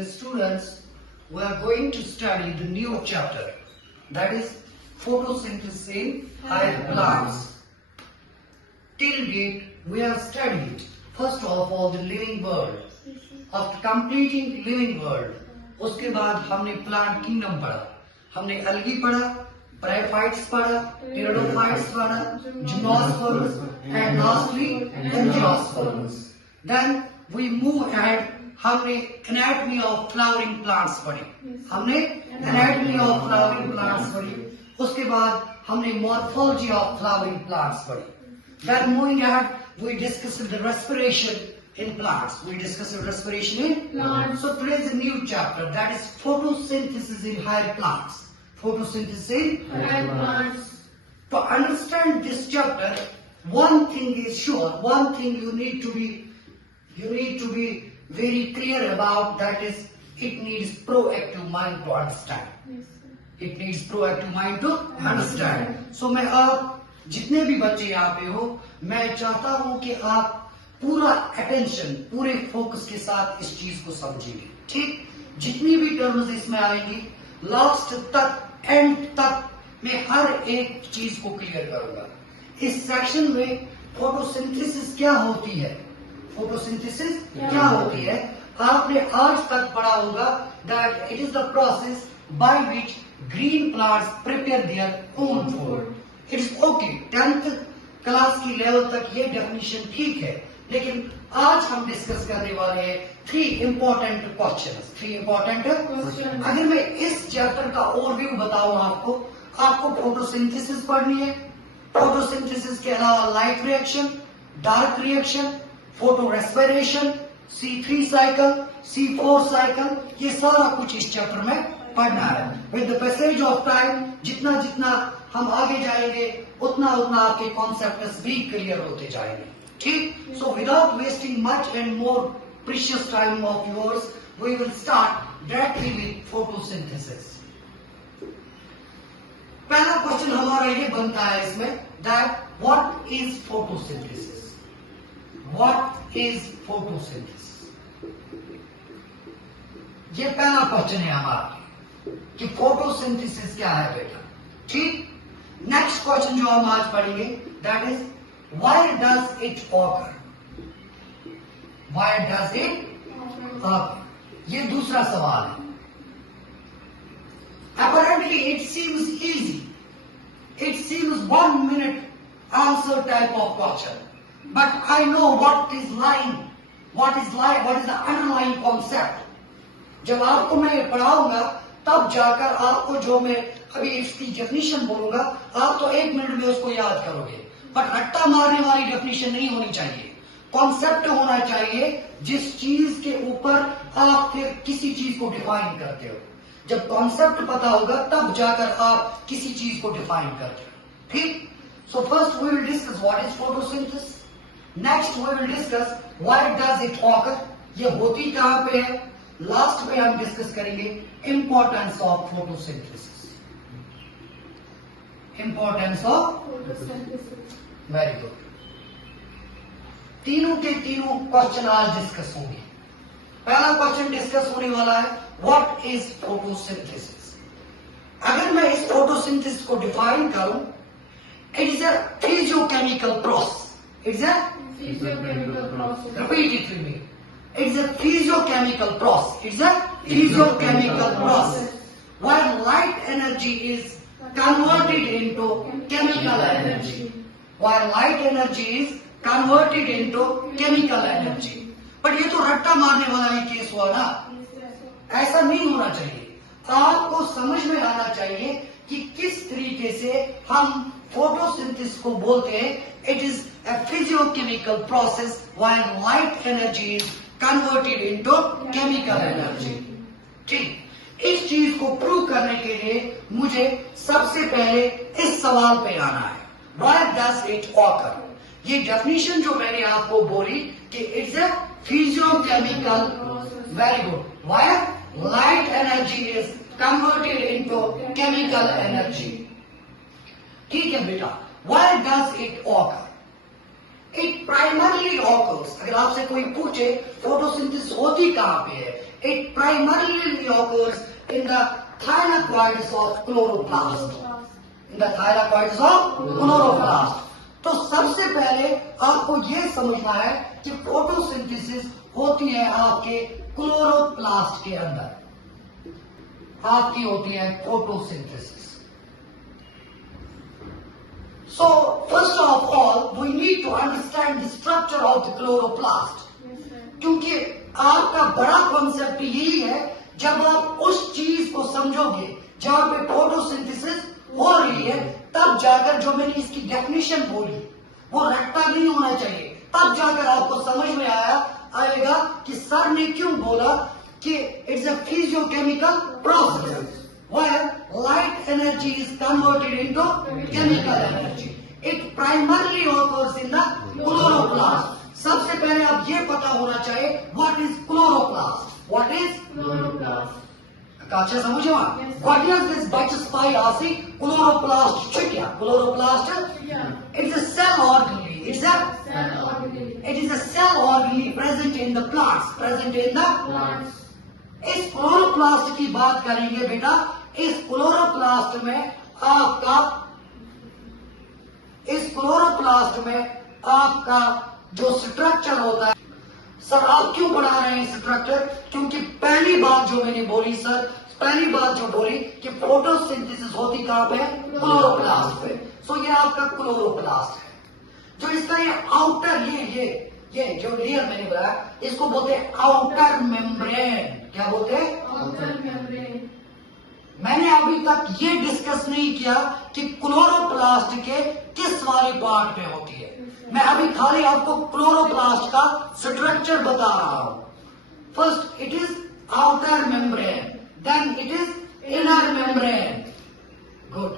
The students, we are going to study the new chapter, that is photosynthesis in higher plants. Till date, we have studied first of all the living world. After completing living world, उसके बाद हमने plant kingdom पढ़ा, हमने अलगी पढ़ा, bryophytes पढ़ा, pteridophytes पढ़ा, gymnosperms and lastly angiosperms. Then we move ahead. हमने anatomy of flowering plants पढ़ी, हमने एनाटॉमी ऑफ फ्लावरिंग प्लांट्स पढ़ी. उसके बाद हमने मॉर्फोलॉजी ऑफ फ्लावरिंग प्लांट्स पढ़ी. Then moving ahead, we discussed the respiration in plants. We discussed the respiration in plants. So today is a new chapter, that is photosynthesis in higher plants. Photosynthesis in higher plants. To understand this chapter, one thing is sure, one thing you need to be very clear about, that is it needs proactive mind to understand. It needs proactive mind to understand. So मैं आप जितने भी बच्चे यहाँ पे हो, मैं चाहता हूँ कि आप पूरा अटेंशन, पूरे फोकस के साथ इस चीज को समझेंगे. ठीक, जितनी भी टर्म्स इसमें आएंगी, लास्ट तक, एंड तक मैं हर एक चीज को क्लियर करूंगा. इस सेक्शन में फोटोसिंथेसिस क्या होती है, फोटोसिंथेसिस क्या होती है, आपने आज तक पढ़ा होगा that it is the process by which green plants prepare their own food. It's okay, 10th class की लेवल तक ये डेफिनेशन ठीक है, लेकिन आज हम डिस्कस करने वाले हैं 3 इंपॉर्टेंट क्वेश्चंस. 3 important question. अगर मैं इस चैप्टर का ओवरव्यू बताऊं आपको फोटोसिंथेसिस पढ़नी है. फोटोसिंथेसिस के अलावा light reaction, dark reaction, photo respiration, C3 cycle, C4 cycle, ये सारा कुछ इस चैप्टर में पढ़ना है. With the passage of time, जितना जितना हम आगे जाएंगे उतना उतना आपके कॉन्सेप्ट्स भी क्लियर होते जाएंगे. ठीक, so without wasting much and more precious time of yours, we will start directly with photosynthesis. पहला क्वेश्चन हमारा ये बनता है इसमें, that what is photosynthesis. What is photosynthesis, ये पहला क्वेश्चन है हमारा कि फोटोसिंथेसिस क्या है बेटा. ठीक, नेक्स्ट क्वेश्चन जो हम आज पढ़ेंगे, that is why does it occur. Why does it occur, ये दूसरा सवाल है. Apparently it seems easy. It seems 1 minute answer type of question. But I know what is the underlying concept. जब आपको मैं ये पढ़ाऊंगा तब जाकर आपको जो मैं अभी इसकी डेफिनेशन बोलूंगा, आप तो 1 मिनट में उसको याद करोगे. बट रट्टा मारने वाली डेफिनेशन नहीं होनी चाहिए. कॉन्सेप्ट होना चाहिए जिस चीज के ऊपर आप फिर किसी चीज को डिफाइन करते हो. जब कॉन्सेप्ट पता होगा तब जाकर आप किसी चीज को डिफाइन करते हो. ठीक, so first we will discuss what is photosynthesis. Next we will discuss why does it occur, ये होती कहां पे है. लास्ट में हम डिस्कस करेंगे importance of photosynthesis. Importance of photosynthesis. Very good. तीनों के तीनों क्वेश्चन आज डिस्कस होंगे. पहला क्वेश्चन डिस्कस होने वाला है, व्हाट इज फोटोसिंथेसिस. अगर मैं इस फोटोसिंथेसिस को डिफाइन करूं, it is a physiochemical process. It's a physiochemical process. Repeat it with me. It's a physiochemical process. It's a physiochemical process where light energy is converted into chemical energy. Where light energy is converted into chemical energy. But ये तो रट्टा मारने वाला ही case हुआ ना. ऐसा नहीं होना चाहिए. आपको समझ में आना चाहिए कि किस तरीके से हम फोटोसिंथेसिस को बोलते हैं. It is a physiochemical process where light energy is converted into chemical energy. ठीक, इस चीज को प्रूव करने के लिए मुझे सबसे पहले इस सवाल पे आना है, why does it occur. ये डेफिनेशन जो मैंने आपको बोली कि it's a physiochemical, very good, where light energy is converted into chemical energy. ठीक है बेटा, why does it occur. It primarily occurs, अगर आपसे कोई पूछे फोटोसिंथेसिस होती कहां पे है, It primarily occurs in the thylakoids of chloroplast. In the thylakoids of chloroplast. तो सबसे पहले आपको ये समझना है कि फोटोसिंथेसिस होती है आपके क्लोरोप्लास्ट के अंदर, आपकी होती है photosynthesis. So first of all we need to understand the structure of the chloroplast. क्योंकि आपका बड़ा कॉन्सेप्ट यही है, जब आप उस चीज को समझोगे जहां पे फोटोसिंथेसिस हो रही है, तब जाकर जो मैंने इसकी डेफिनेशन बोली वो रट्टा नहीं होना चाहिए. तब जाकर आपको समझ में आएगा कि सर ने क्यों बोला कि it's a physiochemical process where light energy is converted into chemical energy. It primarily occurs in the chloroplast. सबसे पहले आप ये पता होना चाहिए what is chloroplast. What is Chloroplast. अच्छा समझो आप. Yes. What is this बच्चे स्पाई आसी chloroplast है क्या? Chloroplast Yeah. it's a cell organelle. It's a Cell organelle. it is a cell organelle present in the plants. Present in the Plants. इस chloroplast की बात करेंगे बेटा. इस क्लोरोप्लास्ट में आपका जो स्ट्रक्चर होता है. सर आप क्यों पढ़ा रहे हैं स्ट्रक्चर? क्योंकि पहली बात जो मैंने बोली सर, पहली बात जो बोली कि फोटोसिंथेसिस होती कहां पे? क्लोरोप्लास्ट पे. सो ये आपका क्लोरोप्लास्ट है. जो इसका ये आउटर ये जो लेयर मैंने बताया, इसको बोलते हैं आउटर मेम्ब्रेन. क्या बोलते हैं? Outer membrane. मैंने अभी तक ये डिस्कस नहीं किया कि क्लोरोप्लास्ट के किस वाले पार्ट पे होती है. मैं अभी खाली आपको क्लोरोप्लास्ट का स्ट्रक्चर बता रहा हूं. First it is outer membrane, then it is inner membrane. Good.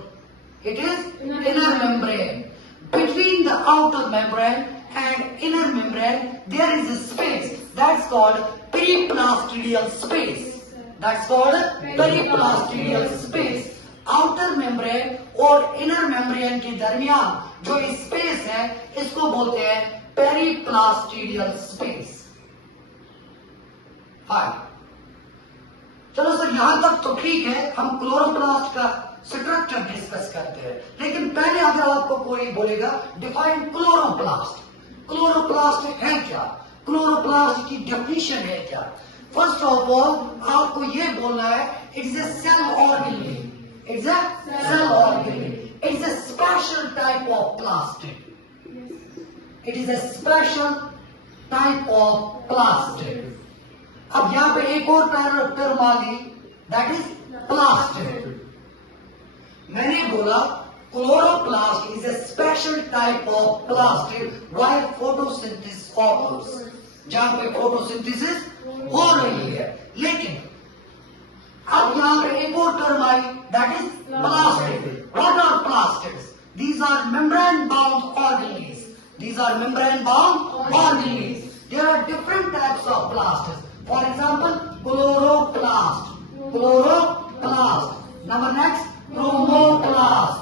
It is inner membrane. Between the outer membrane and inner membrane there is a space that's called periplastidial space. That's called periplastidial space. Outer membrane और inner membrane के दरमियान जो space है इसको बोलते हैं periplastidial space. Fine. चलो sir यहां तक तो ठीक है, हम क्लोरोप्लास्ट का स्ट्रक्चर डिस्कस करते हैं. लेकिन पहले अगर आपको कोई बोलेगा डिफाइन क्लोरोप्लास्ट, क्लोरोप्लास्ट है क्या, क्लोरोप्लास्ट की डेफिनेशन है क्या? फर्स्ट ऑफ ऑल आपको ये बोलना है it's a cell organelle. It's a cell organelle. It's a special type of plastic. It is a special type of plastic. अब यहां पे एक और टर्म आ गई, दैट इज प्लास्टिक. मैंने बोला chloroplast is a special type of plastic wire photosynthesis occurs, जहां पे फोटोसिंथेसिस हो रही है. लेकिन अब यहां पे एक और टर्म आई, that is plastic. What are plastics? These are membrane bound organelles. These are membrane bound organelles. There are different types of plastics. For example, chloroplast. Chloroplast. Number next, chromoplast.